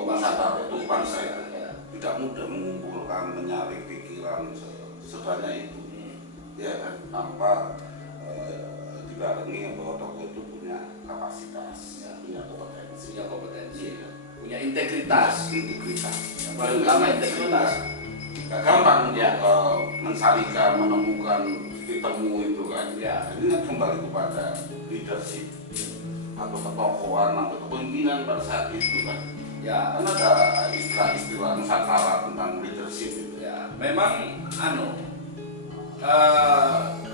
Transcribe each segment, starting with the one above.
tokoh Nusantara itu bangsa itu tidak mudah mengumpulkan, menyaring pikiran sebanyak itu. Ya kan, tanpa dibarengi bahwa tokoh itu punya kapasitas, punya kompetensi, punya integritas. Yang paling utama integritas. Gak gampang untuk mencarikan, menemukan titik temu itu kan. Ya. Ini kan kembali kepada leadership atau ketokohan atau kepemimpinan pada saat itu kan. Ya. Kan ada istilah-istilah Nusantara tentang leadership itu. Ya, memang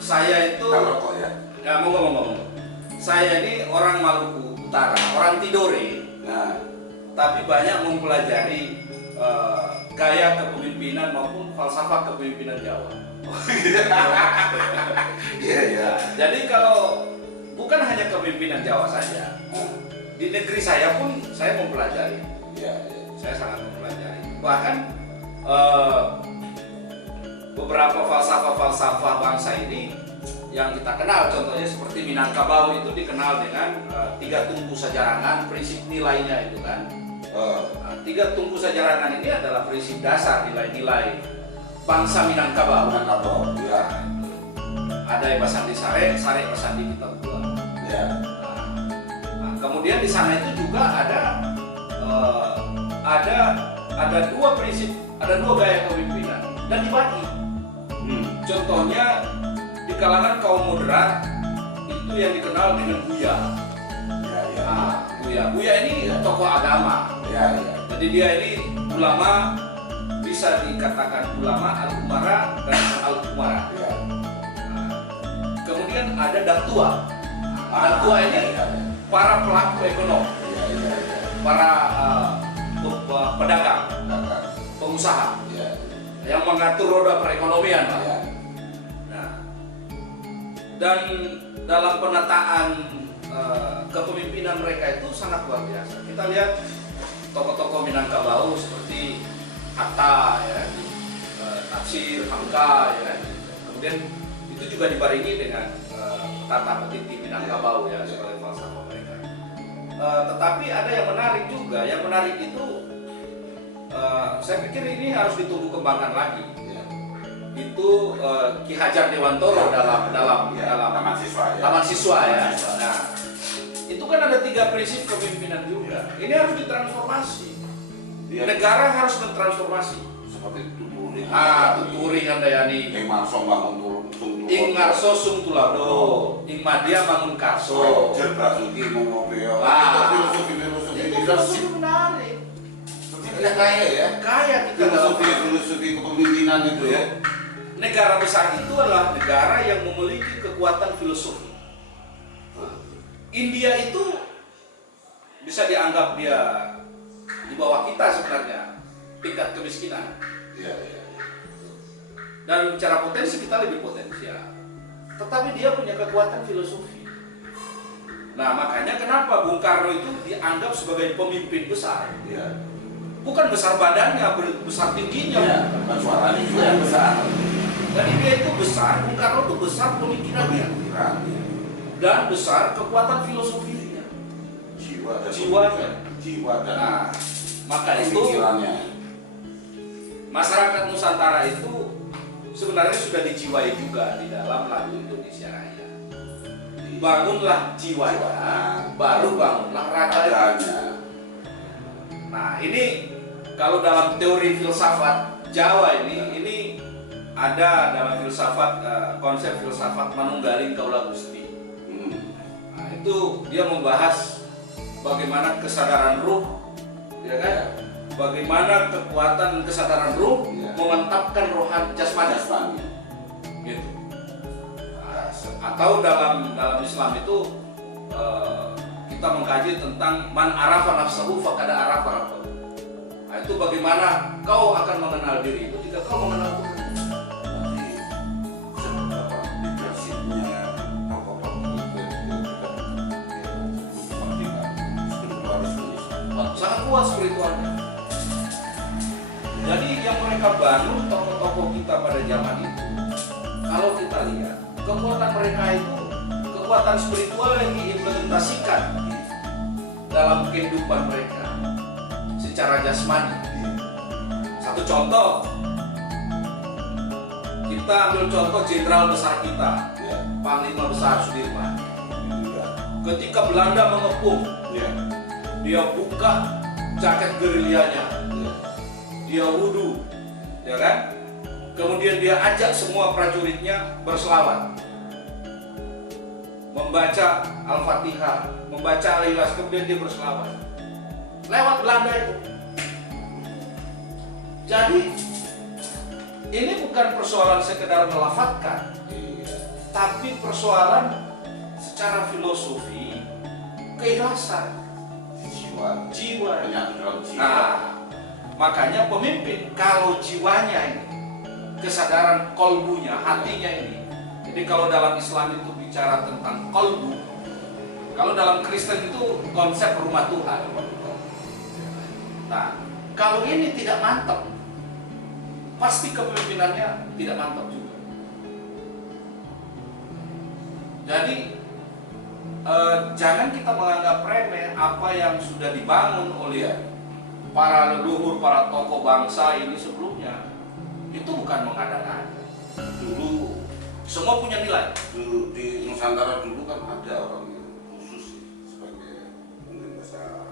saya itu Kalau kok ya. Ya, ngomong. Saya ini orang Maluku Utara, orang Tidore. Nah, tapi banyak mempelajari gaya kepemimpinan maupun falsafah kepemimpinan Jawa. iya. Jadi kalau bukan hanya kepemimpinan Jawa saja, di negeri saya pun saya mempelajari. Iya. Saya sangat mempelajari. Bahkan beberapa falsafah bangsa ini yang kita kenal, contohnya seperti Minangkabau itu dikenal dengan 3 tungku sajarangan, prinsip nilainya itu kan. 3 tungku sajarangan ini adalah prinsip dasar nilai-nilai bangsa Minangkabau. Ya. Ada yang Basandi Sare Basandi kita buat. Ya. Nah, kemudian di sana itu juga ada 2 prinsip, ada 2 gaya kepemimpinan dan dibagi. Contohnya di kalangan kaum moderat itu yang dikenal dengan Buya. Buya ini tokoh agama. Jadi dia ini ulama, bisa dikatakan ulama al-umara dan al-umara. Kemudian ada Datua. Datua ini para pelaku ekonomi, para pedagang, pengusaha yang mengatur roda perekonomian. Dan dalam penataan kepemimpinan mereka itu sangat luar biasa. Kita lihat tokoh-tokoh Minangkabau seperti Hatta, ya, Tafsir, Hamka, ya. Kemudian itu juga dibarengi dengan Tata Petiti Minangkabau, ya, sebagai falsafah mereka. Tetapi ada yang menarik juga. Yang menarik itu saya pikir ini harus ditumbuh kembangkan lagi. Itu Ki Hajar Dewantoro dalam Taman Siswa ya. Nah, itu kan ada 3 prinsip kepemimpinan juga. Ini harus ditransformasi. Negara harus mentransformasi. Seperti Tuturi. Tuturi Handayani. Ing Marso bangun Ing Ngarso Sung Tulado. Ing Madia Mangun Karso. Jer Basuki Momopeo. Filosofi menarik. Kita kaya ya. Kaya kita dalam filosofi kepemimpinan itu ya. Negara besar itu adalah negara yang memiliki kekuatan filosofi. India itu bisa dianggap dia di bawah kita sebenarnya tingkat kemiskinan. Dan secara potensi kita lebih potensial. Tetapi dia punya kekuatan filosofi. Nah, makanya kenapa Bung Karno itu dianggap sebagai pemimpin besar? Bukan besar badannya, besar tingginya. Bukan suaranya juga yang besar. Jadi dia itu besar, Bung Karno itu besar pemikirannya. Dan besar kekuatan filosofinya, jiwa dan maka itu masyarakat Nusantara itu sebenarnya sudah dijiwai juga di dalam lagu Indonesia Raya. Bangunlah jiwanya, baru bangunlah raganya. Nah, ini kalau dalam teori filsafat Jawa ini ada dalam filsafat konsep filsafat manunggaling kaula Gusti. Nah, itu dia membahas bagaimana kesadaran ruh, ya kan? Bagaimana kekuatan kesadaran ruh memantapkan rohan jasmani. Gitu. Nah, atau dalam Islam itu kita mengkaji tentang man arafa nafsahu faqad arafa rabbahu. Nah, itu bagaimana kau akan mengenal diri itu jika kau mengenal Tuhan. Sangat kuat spiritualnya. Jadi yang mereka bangun tokoh-tokoh kita pada zaman itu, kalau kita lihat kekuatan mereka itu kekuatan spiritual yang diimplementasikan dalam kehidupan mereka secara jasmani. Satu contoh, kita ambil contoh jenderal besar kita, Panglima Besar Sudirman. Ketika Belanda mengepung, dia buka jaket gerilyanya, dia wudhu, ya kan? Kemudian dia ajak semua prajuritnya berselawat, membaca Al-Fatihah, membaca Al-Ikhlas, kemudian dia berselawat lewat Belanda itu. Jadi ini bukan persoalan sekedar melafatkan, tapi persoalan secara filosofi, keikhlasan, jiwa. Nah, makanya pemimpin kalau jiwanya ini, kesadaran kolbunya, hatinya ini. Jadi kalau dalam Islam itu bicara tentang kolbu, kalau dalam Kristen itu konsep rumah Tuhan. Nah, kalau ini tidak mantap, pasti kepemimpinannya tidak mantap juga. Jadi jangan kita menganggap remeh apa yang sudah dibangun oleh para leluhur, para tokoh bangsa ini sebelumnya. Itu bukan mengada-ngada. Dulu semua punya nilai. Di Nusantara dulu kan ada orang yang khusus sebagai mungkin bahasa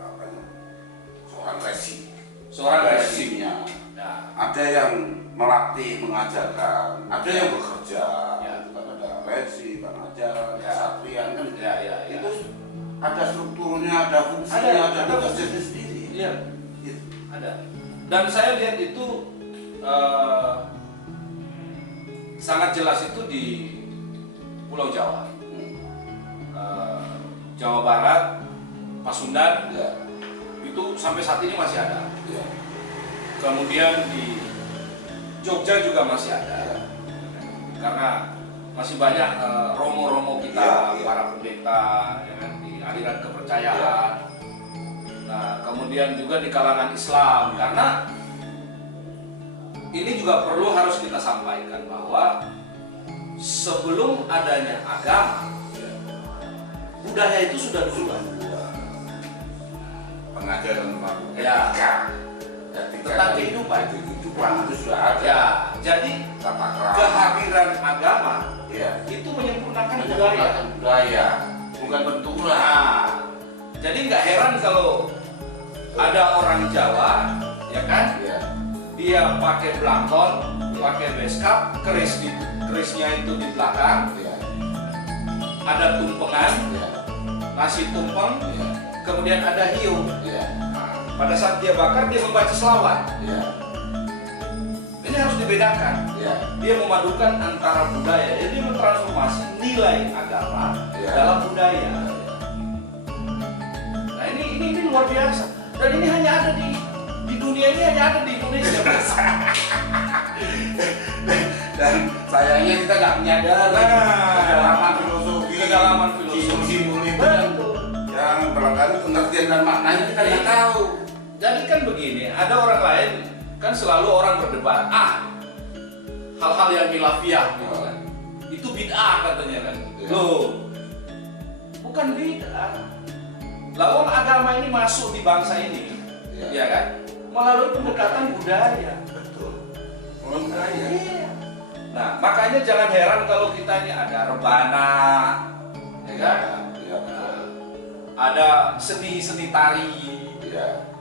seorang resi. Seorang resinya. Nah, ada yang melatih, mengajarkan, ada yang bekerja. Ya. Kan ada resi, pengajar, kesatrian kan. Ya. Itu ada strukturnya, ada fungsinya, ada tugasnya sendiri. Iya, Gitu. ada. Dan saya lihat itu sangat jelas itu di Pulau Jawa, Jawa Barat, Pasundan, itu sampai saat ini masih ada. Kemudian di Jogja juga masih ada, karena masih banyak romo-romo kita, para pendeta, ya kan, di aliran kepercayaan. Nah, kemudian juga di kalangan Islam, karena ini juga perlu harus kita sampaikan bahwa sebelum adanya agama, budaya itu sudah duluan. Pengajaran Tentang kehidupan itu sudah ada. Ya, jadi Tata krama. kehadiran agama itu menyempurnakan budaya, bukan benturan. Nah, jadi nggak heran kalau ada orang Jawa, ya kan? Dia pakai blangkon, pakai beskap, kerisnya itu di belakang, ada tumpengan, nasi tumpeng, kemudian ada hiu. Nah, pada saat dia bakar, dia membaca selawat. Ini harus dibedakan. Dia memadukan antara budaya, jadi mentransformasi nilai agama dalam budaya. Nah ini luar biasa. Dan ini hanya ada di dunia ini, hanya ada di Indonesia. Dan sayangnya kita nggak menyadari kedalaman filosofi, simbol-simbol itu yang barangkali pengertian dan maknanya kita nggak tahu. Jadi kan begini, ada orang lain kan selalu orang berdebat, hal-hal yang khilafiyah gitu kan, itu bid'ah katanya kan. Loh, bukan bid'ah. Lalu agama ini masuk di bangsa ini, ya kan? Melalui pendekatan budaya. Betul. Melalui budaya. Nah, makanya jangan heran kalau kita ini ada rebana, ya kan? Ada seni-seni tari,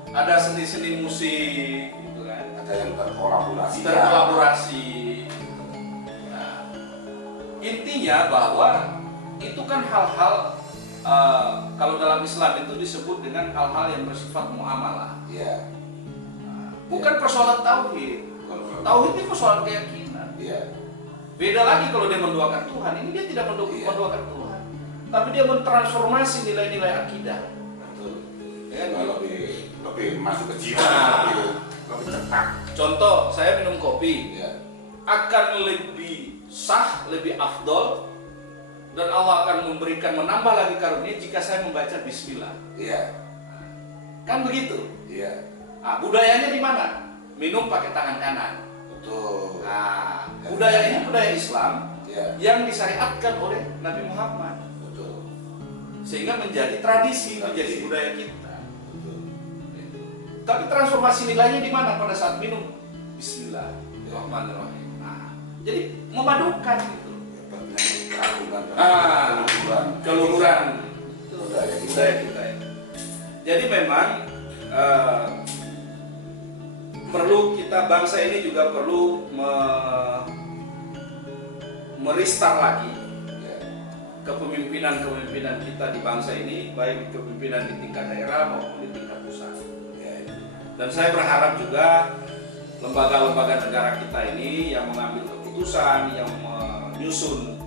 ada seni-seni musik, gitu kan? Ada yang terkolaborasi. Nah, intinya bahwa itu kan hal-hal kalau dalam Islam itu disebut dengan hal-hal yang bersifat muamalah. Bukan persoalan tauhid. Tauhid itu persoalan keyakinan. Beda lagi kalau dia menduakan Tuhan. Ini dia tidak menduakan Tuhan, tapi dia mentransformasi nilai-nilai akidah. Betul. Ya, lebih masuk ke jiwa, lebih cepat. Contoh, saya minum kopi, akan lebih sah, lebih afdol, dan Allah akan menambah lagi karunia jika saya membaca Bismillah. Kan begitu. Nah, budayanya di mana? Minum pakai tangan kanan. Betul. Nah, budaya ini budaya Islam yang disyariatkan oleh Nabi Muhammad. Betul. Sehingga menjadi tradisi, menjadi budaya kita. Betul. Tapi transformasi nilainya di mana pada saat minum? Bismillahirrahmanirrahim. Nah, jadi memadukan gitu. Keluhuran budaya kita ya. Jadi memang perlu kita, bangsa ini juga perlu meristar lagi kepemimpinan kita di bangsa ini, baik kepemimpinan di tingkat daerah maupun di tingkat pusat. Dan saya berharap juga lembaga-lembaga negara kita ini yang mengambil keputusan, yang menyusun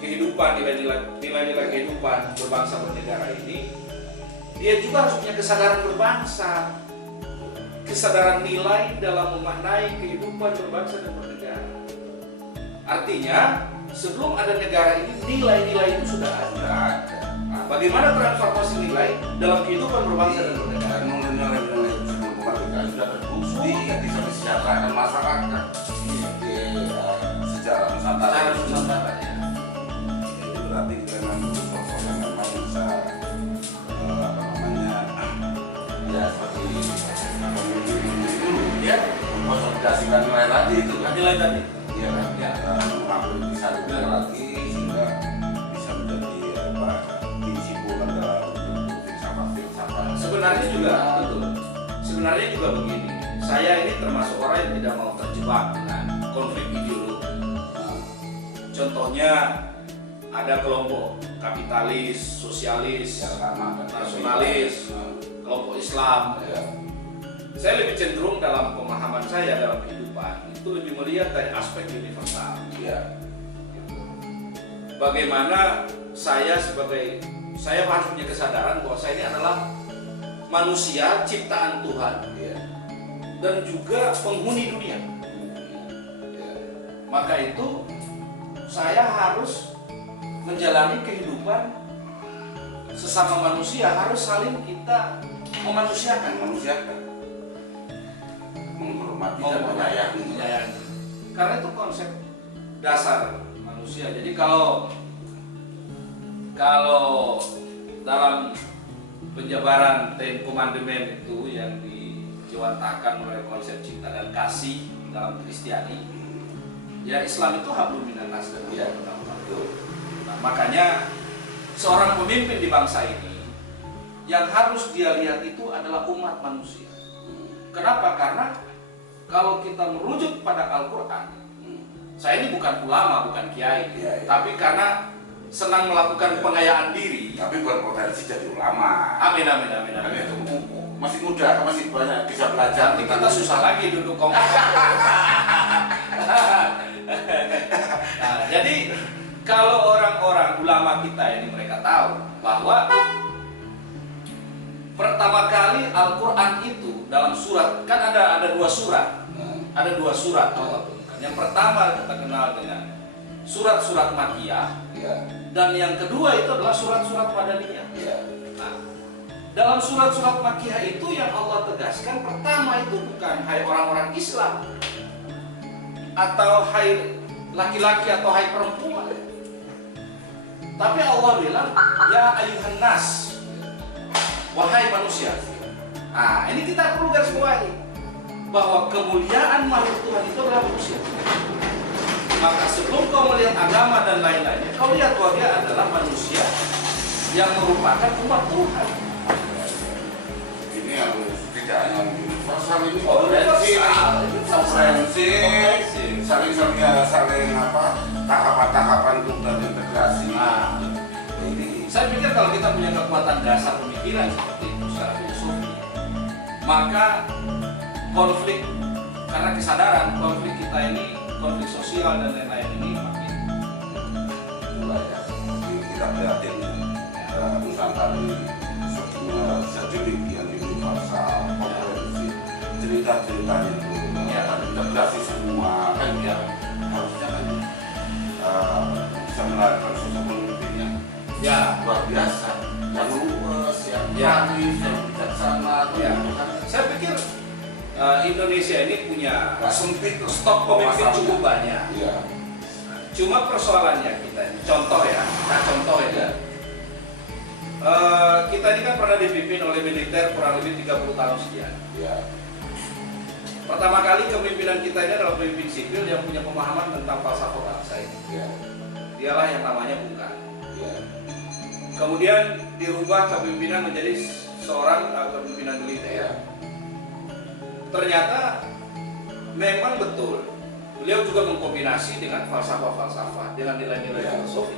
kehidupan, nilai-nilai kehidupan berbangsa bernegara ini, dia juga harus punya kesadaran berbangsa, kesadaran nilai dalam memaknai kehidupan berbangsa dan bernegara. Artinya sebelum ada negara ini, nilai-nilai itu sudah ada. Nah, bagaimana transformasi nilai dalam kehidupan berbangsa dan bernegara? Nilai-nilai sebelum kemerdekaan sudah terbukti bisa mesejahterakan masyarakat di sejarah Nusantara. Itu berarti kita memang sosok yang memang bisa ya seperti pemimpin dulu ya, konsolidasikan nilai tadi itu kan, Nilai tadi. iya kan, mengambil bisa nilai lagi sehingga bisa menjadi disimpulkan dalam filsafat. Sebenarnya juga betul. Sebenarnya juga begini. Saya ini termasuk orang yang tidak mau terjebak dengan konflik ideologi. Contohnya ada kelompok kapitalis, sosialis, nasionalis, kelompok Islam. Saya lebih cenderung dalam pemahaman saya dalam kehidupan itu lebih melihat dari aspek universal. Bagaimana saya harus punya kesadaran bahwa saya ini adalah manusia ciptaan Tuhan dan juga penghuni dunia. Maka itu saya harus menjalani kehidupan sesama manusia, harus saling kita memanusiakan, menghormati dan menyayangi. Karena itu konsep dasar manusia. Jadi kalau dalam penjabaran Ten Commandment itu yang dijewantakan oleh konsep cinta dan kasih dalam Kristiani, ya Islam itu hablum minan nas dan nah, makanya seorang pemimpin di bangsa ini yang harus dia lihat itu adalah umat manusia. Kenapa? Karena kalau kita merujuk pada Al-Quran, saya ini bukan ulama, bukan kiai, tapi karena senang melakukan pengayaan diri, tapi berpotensi jadi ulama. Amin. Masih muda, masih banyak bisa belajar. Nanti kita susah lagi duduk kompak. Nah, jadi kalau orang-orang ulama kita ini mereka tahu bahwa pertama kali Al-Quran itu dalam surat, kan ada dua surat. Ada dua surat Allah turunkan. Yang pertama kita kenal dengan surat-surat Makkiyah, dan yang kedua itu adalah surat-surat Madaniyah. Nah, dalam surat-surat Makkiyah itu yang Allah tegaskan pertama itu bukan hai orang-orang Islam atau hai laki-laki atau hai perempuan, tapi Allah bilang ya ayuhan nas, wahai manusia. Nah, ini kita perlu garis bawahi bahwa kemuliaan makhluk Tuhan itu adalah manusia. Maka sebelum kau melihat agama dan lain-lainnya, kau lihat bahwa dia adalah manusia yang merupakan umat Tuhan. Ini yang tidak hanya universal, ini komprehensif, saling tahapan-tahapan untuk terintegrasi. Nah, ini saya pikir kalau kita punya kekuatan dasar pemikiran seperti itu secara filosofi, maka konflik, karena kesadaran konflik kita ini, konflik sosial dan lain-lain ini makin ya. Kita prihatin Nusantara ini sedemikian universal, komprehensif, cerita-ceritanya itu terintegrasi semua kan ya, harusnya kan bisa melahirkan sosok pemimpinnya ya luar biasa, yang luas, yang manis, yang bijaksana. Saya pikir Indonesia ini punya sempit stok pemimpin cukup banyak. Cuma persoalannya kita ini, contoh ya, Kita ini kan pernah dipimpin oleh militer kurang lebih 30 tahun sekian. Ya. Pertama kali kepemimpinan kita ini adalah pemimpin sipil yang punya pemahaman tentang falsafah bangsa ini. Ya. Dialah yang namanya Bung Karno. Ya. Kemudian dirubah kepemimpinan menjadi seorang kepemimpinan militer. Ternyata memang betul beliau juga mengkombinasi dengan falsafah-falsafah, dengan nilai-nilai filosofi.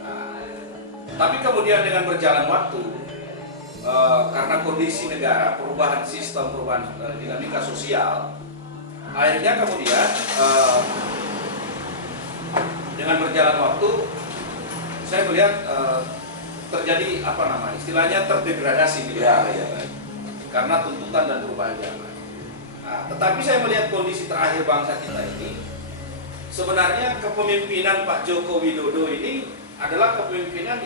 Nah, tapi kemudian dengan berjalan waktu, karena kondisi negara, perubahan sistem, perubahan dinamika sosial, akhirnya kemudian dengan berjalan waktu, saya melihat terjadi istilahnya terdegradasi karena tuntutan dan perubahan zaman. Nah, tetapi saya melihat kondisi terakhir bangsa kita ini, sebenarnya kepemimpinan Pak Joko Widodo ini adalah kepemimpinan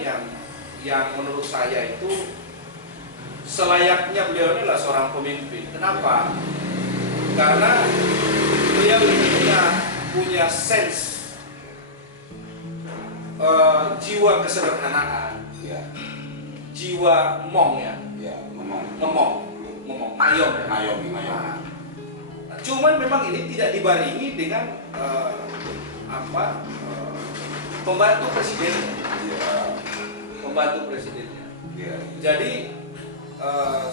yang menurut saya itu selayaknya beliau adalah seorang pemimpin. Kenapa? Karena beliau ini punya sense jiwa kesederhanaan, jiwa mayom. Cuman memang ini tidak dibarengi dengan pembantu presidennya. Jadi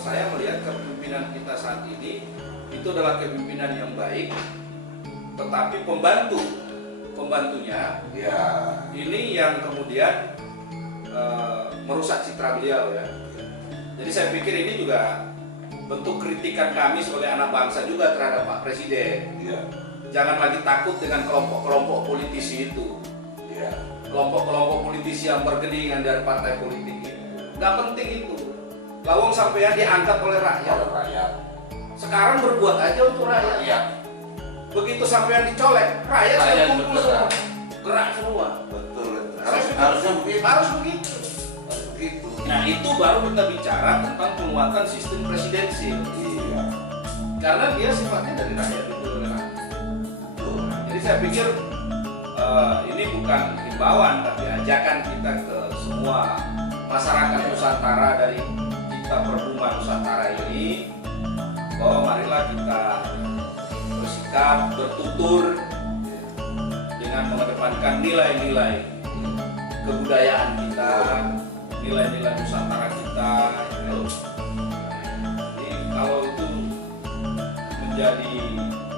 saya melihat kepemimpinan kita saat ini itu adalah kepemimpinan yang baik, tetapi pembantunya ini yang kemudian merusak citra beliau ya. Jadi saya pikir ini juga bentuk kritikan kami sebagai anak bangsa juga terhadap Pak Presiden. Jangan lagi takut dengan kelompok-kelompok politisi itu. Kelompok-kelompok politisi yang bergeningan dari partai politik itu. Nggak penting itu. Lawang sampean diangkat oleh rakyat. Sekarang berbuat aja untuk rakyat. Begitu sampean dicolek, rakyat sudah kumpul semua. Gerak semua. Betul. Harusnya begitu. Harus begitu. Nah itu baru kita bicara tentang penguatan sistem presidensil. Karena dia sifatnya dari rakyat itu oleh rakyat. Jadi saya pikir ini bukan himbauan tapi ajakan kita ke semua masyarakat Nusantara dari kita Perhuma Nusantara ini, bahwa marilah kita bersikap, bertutur dengan mengedepankan nilai-nilai kebudayaan kita, nilai-nilai Nusantara kita. Jadi kalau itu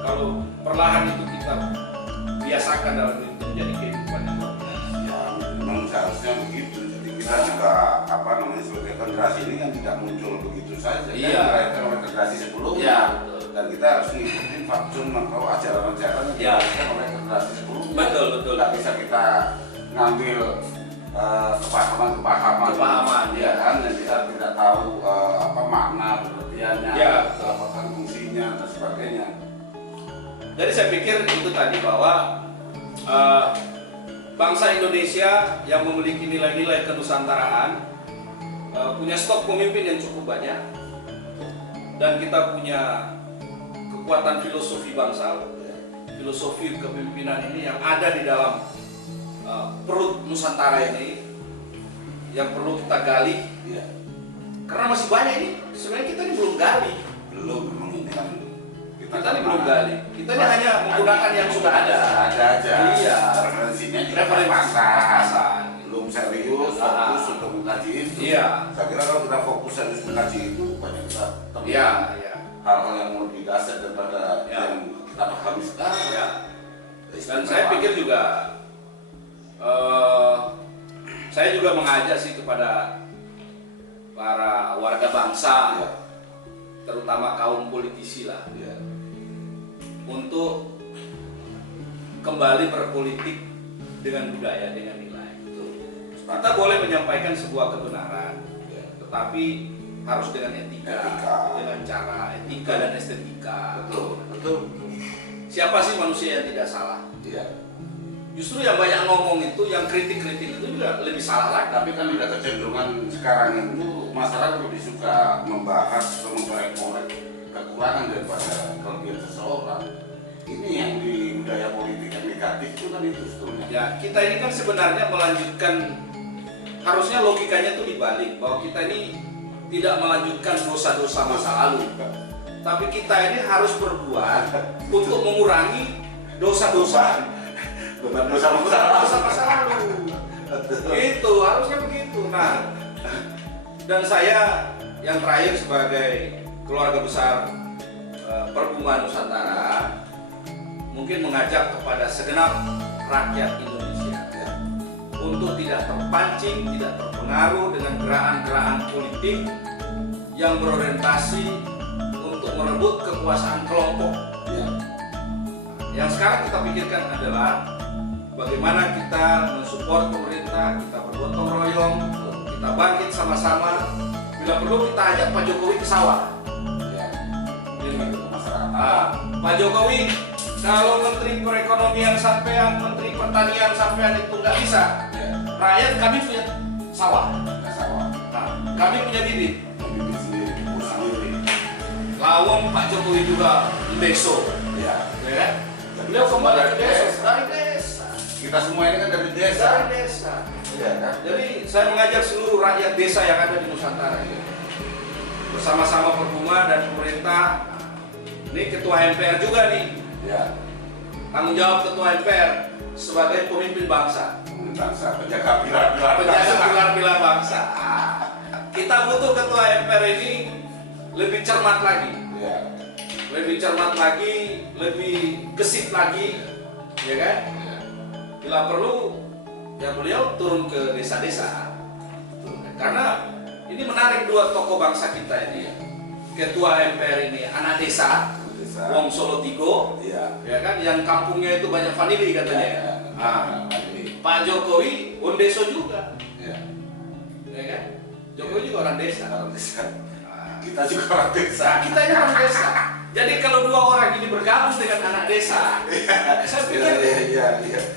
kalau perlahan itu kita biasakan dalam itu menjadi kehidupan yang luar biasa. Ya, memang seharusnya begitu. Jadi kita juga sebagai generasi ini kan tidak muncul begitu saja. Kan oleh generasi sebelumnya. Dan kita harus mengikuti faksun atau ajaran-ajaran yang dilakukan oleh generasi sebelumnya. Betul. Tidak bisa kita ngambil kepahaman ya kan, dan kita tidak tahu makna pengertiannya, apakah fungsinya dan sebagainya. Jadi saya pikir itu tadi bahwa bangsa Indonesia yang memiliki nilai-nilai kenusantaraan punya stok pemimpin yang cukup banyak, dan kita punya kekuatan filosofi bangsa, filosofi kepemimpinan ini yang ada di dalam perut Nusantara ini yang perlu kita gali. Karena masih banyak ini sebenarnya kita ini belum gali. Memang ini kan kita ini belum gali. Kita ini hanya menggunakan yang sudah ada. Ada aja. Referensinya juga pas-pasan. Belum serius, fokus untuk mengkaji itu. Saya kira kalau kita fokus serius mengkaji itu banyak kita temukan hal-hal yang lebih dasar daripada yang kita pahami sekarang. Dan saya pikir juga saya juga mengajak sih kepada para warga bangsa, terutama kaum politisi lah, untuk kembali berpolitik dengan budaya, dengan nilai. Kita boleh menyampaikan sebuah kebenaran, tetapi harus dengan etika. Dengan cara etika dan estetika. Betul. Siapa sih manusia yang tidak salah? Justru yang banyak ngomong itu, yang kritik-kritik itu juga lebih salah lagi. Tapi kan udah kecenderungan sekarang itu masyarakat lebih suka membahas atau memperoleh kekurangan daripada kelebihan seseorang. Ini yang di budaya politik yang negatif itu kan itu sebetulnya. Ya, kita ini kan sebenarnya melanjutkan harusnya logikanya tuh dibalik, bahwa kita ini tidak melanjutkan dosa-dosa masa lalu, tapi kita ini harus berbuat untuk mengurangi dosa-dosa masa lalu. Itu harusnya begitu. Nah, dan saya yang terakhir sebagai keluarga besar Perhubungan Nusantara mungkin mengajak kepada segenap rakyat Indonesia untuk tidak terpancing, tidak terpengaruh dengan gerakan-gerakan politik yang berorientasi untuk merebut kekuasaan kelompok. Yang sekarang kita pikirkan adalah bagaimana kita mensupport pemerintah, kita bergotong royong, kita bangkit sama-sama. Bila perlu kita ajak Pak Jokowi ke sawah. Pak Jokowi, kalau Menteri Perekonomian sampean, Menteri Pertanian sampean itu nggak bisa, rakyat kami punya sawah. Nah, kami punya bibit. Lawang Pak Jokowi juga deso, ya kan? Beliau kembali ke desa, dari desa. Kita semua ini kan dari desa. Dari desa. Iya kan? Jadi saya mengajak seluruh rakyat desa yang ada di Nusantara ini, bersama-sama Perhubungan dan pemerintah. Ini Ketua MPR juga nih. Ya. Tanggung jawab Ketua MPR sebagai pemimpin bangsa. Penjaga pilar-pilar bangsa. Kita butuh Ketua MPR ini lebih cermat lagi. Ya. Lebih cermat lagi, lebih gesit lagi, ya kan? Bila perlu, ya beliau turun ke desa-desa. Karena ini menarik dua tokoh bangsa kita ini. Ketua MPR ini anak desa, Wong Solo Tigo, ya kan? Yang kampungnya itu banyak famili katanya. Pak Jokowi Ondeso juga, ya kan? Jokowi juga orang desa. Kita juga orang desa. Kita ini orang desa. Jadi kalau dua orang ini bergabung dengan anak desa, saya pikir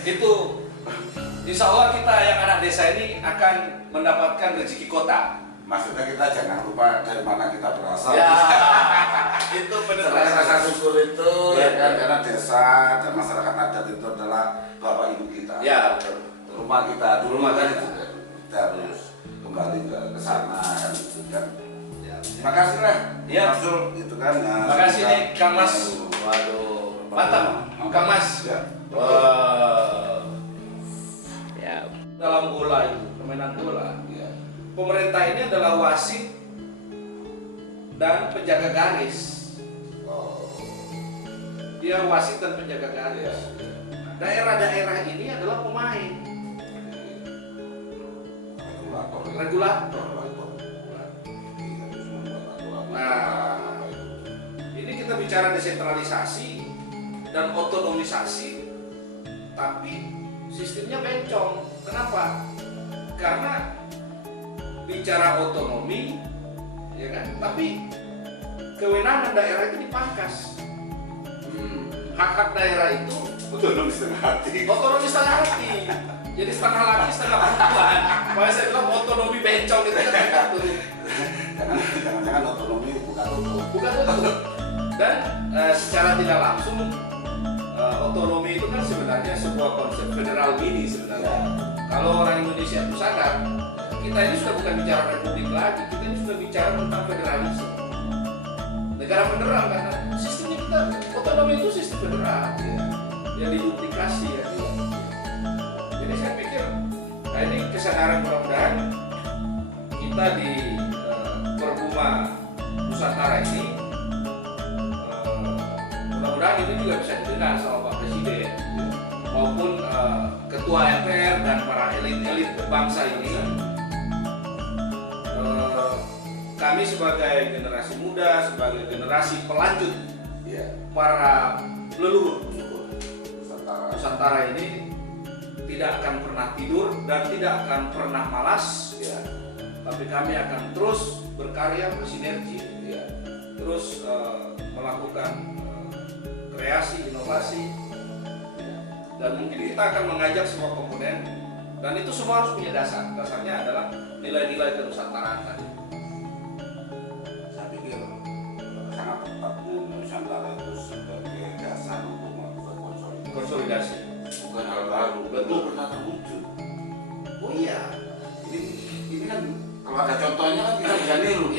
itu insya Allah kita yang anak desa ini akan mendapatkan rezeki kota. Maksudnya kita jangan lupa dari mana kita berasal. Ya, itu benar. Rasa syukur itu ya kan, karena desa dan masyarakat adat itu adalah bapak ibu kita. Ya, betul. Rumah kita, rumah kan itu kita harus kembali ke sana kan itu kan. Makasih lah, ya. Maksud itu kan. Makasih nih Kang Mas. Waduh, mantap, Kang Mas. Ya. Wow. Ya. Dalam bola itu, permainan bola, pemerintah ini adalah wasit dan penjaga garis. Dia wasit dan penjaga garis. Daerah-daerah ini adalah pemain. Regulator. Nah, ini kita bicara desentralisasi dan otonomisasi, tapi sistemnya bencong. Kenapa? Karena bicara otonomi, ya kan? Tapi kewenangan daerah itu dipangkas. Hak-hak daerah itu otonomi setengah hati. Otonomi setengah hati. Jadi setengah laki setengah perempuan. Makanya saya bilang otonomi bencong itu kan begitu. Jangan-jangan otonomi bukan tutup. Dan secara tidak langsung otonomi itu kan sebenarnya sebuah konsep federal mini sebenarnya. Kalau orang Indonesia itu sadar, kita ini sudah bukan bicara republik lagi, kita ini sudah bicara tentang federalisme. Negara federal karena sistemnya kita otonomi itu sistem federal yang diduplikasi ya. Jadi saya pikir, nah ini kesadaran mudah-mudahan kita di Perhubungan Nusantara ini mudah-mudahan ini juga bisa didengar sama Pak Presiden maupun Ketua MPR dan para elit-elit bangsa ini. Kami sebagai generasi muda, sebagai generasi pelanjut para leluhur Nusantara ini tidak akan pernah tidur dan tidak akan pernah malas, tapi kami akan terus berkarya, bersinergi, terus melakukan kreasi, inovasi, dan mungkin kita akan mengajak semua komponen, dan itu semua harus punya dasar. Dasarnya adalah nilai-nilai kenusantaraan tadi. Saya pikir sangat tepat Nusantara itu sebagai dasar untuk melakukan konsolidasi. Konsolidasi. Bukan hal baru, betul pernah terwujud. Oh iya. Ini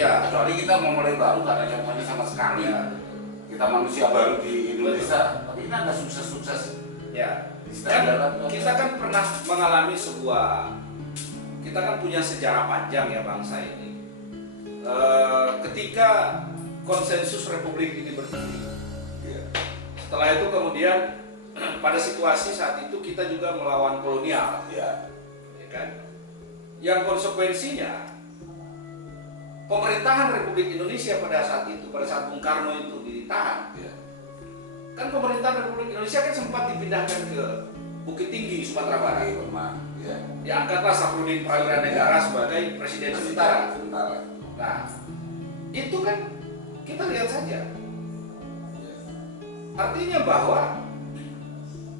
Ya. Kecuali kita mau mulai baru, gak ada contohnya sama sekali. Ya. Kita manusia baru di Indonesia, tapi kita nggak sukses-sukses. Ya. Kan, Kita kan pernah mengalami kita kan punya sejarah panjang ya bangsa ini. Ketika konsensus Republik ini berdiri, ya. Setelah itu kemudian pada situasi saat itu kita juga melawan kolonial, Ya. ya kan? Yang konsekuensinya pemerintahan Republik Indonesia pada saat Bung Karno itu ditahan, Ya. kan pemerintahan Republik Indonesia kan sempat dipindahkan ke Bukit Tinggi, Sumatera Barat. Ya. Diangkatlah Safrudin Prawira Negara sebagai presiden sementara. Nah, itu kan kita lihat saja. Ya. Artinya bahwa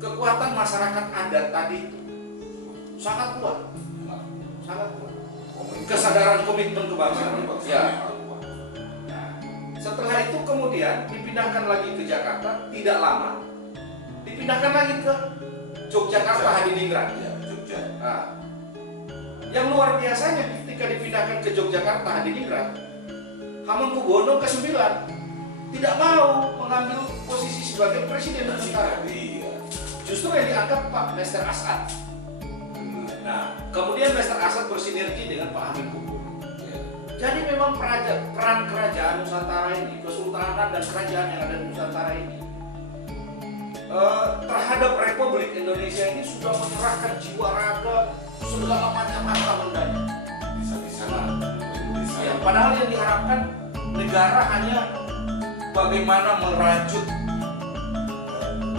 kekuatan masyarakat adat tadi itu sangat kuat, sangat kuat. Kesadaran komitmen kebangsaan. Ya. Nah, setelah itu kemudian dipindahkan lagi ke Jakarta, tidak lama dipindahkan lagi ke Yogyakarta, Hadiningrat. Ya, Jogja. Nah, yang luar biasanya ketika dipindahkan ke Yogyakarta, Hadiningrat, Hamengkubuwono ke-9 tidak mau mengambil posisi sebagai presiden sementara. Iya. Justru yang diangkat Pak Mester Asad. Nah, kemudian Mester Asad bersinergi dengan Pak Hamengkubuwono. Ya. Jadi memang peran kerajaan Nusantara ini, kesultanan dan kerajaan yang ada di Nusantara ini terhadap Republik Indonesia ini sudah menyerahkan jiwa raga segala macam harta bendanya. Bisa-bisa Indonesia. Ya, padahal yang diharapkan negara hanya bagaimana merajut,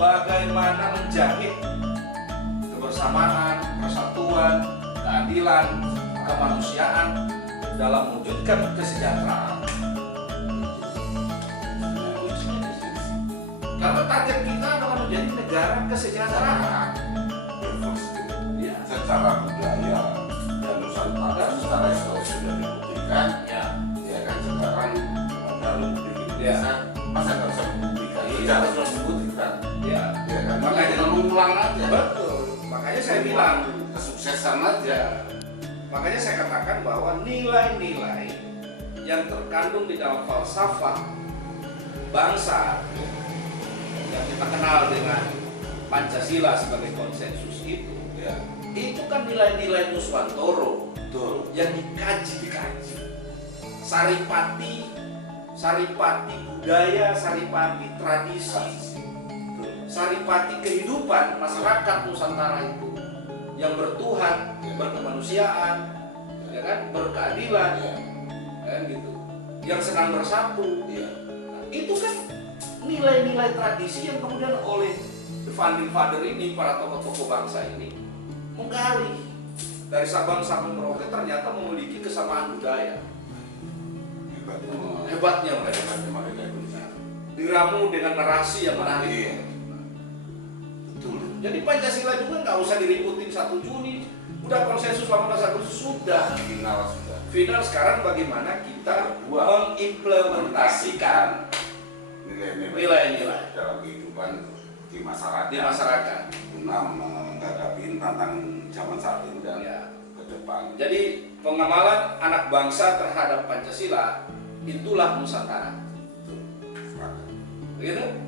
bagaimana menjahit kebersamaan, persatuan, keadilan, kemanusiaan dalam mewujudkan kesejahteraan. Karena target kita adalah menjadi negara kesejahteraan. Ya. Secara budaya dan Nusantara secara historis sudah dibuktikan. Ya. Ya kan sekarang ada Republik Indonesia. Ya. Masa nggak bisa membuktikan? Iya. Sejarah sudah membuktikan. Ya. Ya kan. Makanya mengulang aja. Betul. Makanya saya bilang kesuksesan aja. Makanya saya katakan bahwa nilai-nilai yang terkandung di dalam falsafah bangsa yang kita kenal dengan Pancasila sebagai konsensus itu kan nilai-nilai Nuswantoro yang dikaji. Saripati budaya, saripati tradisi, saripati kehidupan masyarakat Nusantara itu yang bertuhan, berkemanusiaan, ya kan, berkeadilan, kan gitu, yang senang bersatu. Nah, itu kan nilai-nilai tradisi yang kemudian oleh the founding father ini, para tokoh-tokoh bangsa ini menggali dari Sabang sampai Merauke ternyata memiliki kesamaan budaya. Hebatnya mereka diramu dengan narasi yang menarik. Betul. Jadi Pancasila juga nggak usah diributin 1 Juni, udah konsensus 18 Agustus sudah. Final sekarang bagaimana kita mengimplementasikan nilai-nilai dalam kehidupan di masyarakat. Guna menghadapi tantangan zaman saat ini dan ke depan. Jadi pengamalan anak bangsa terhadap Pancasila itulah Nusantara. Begitu?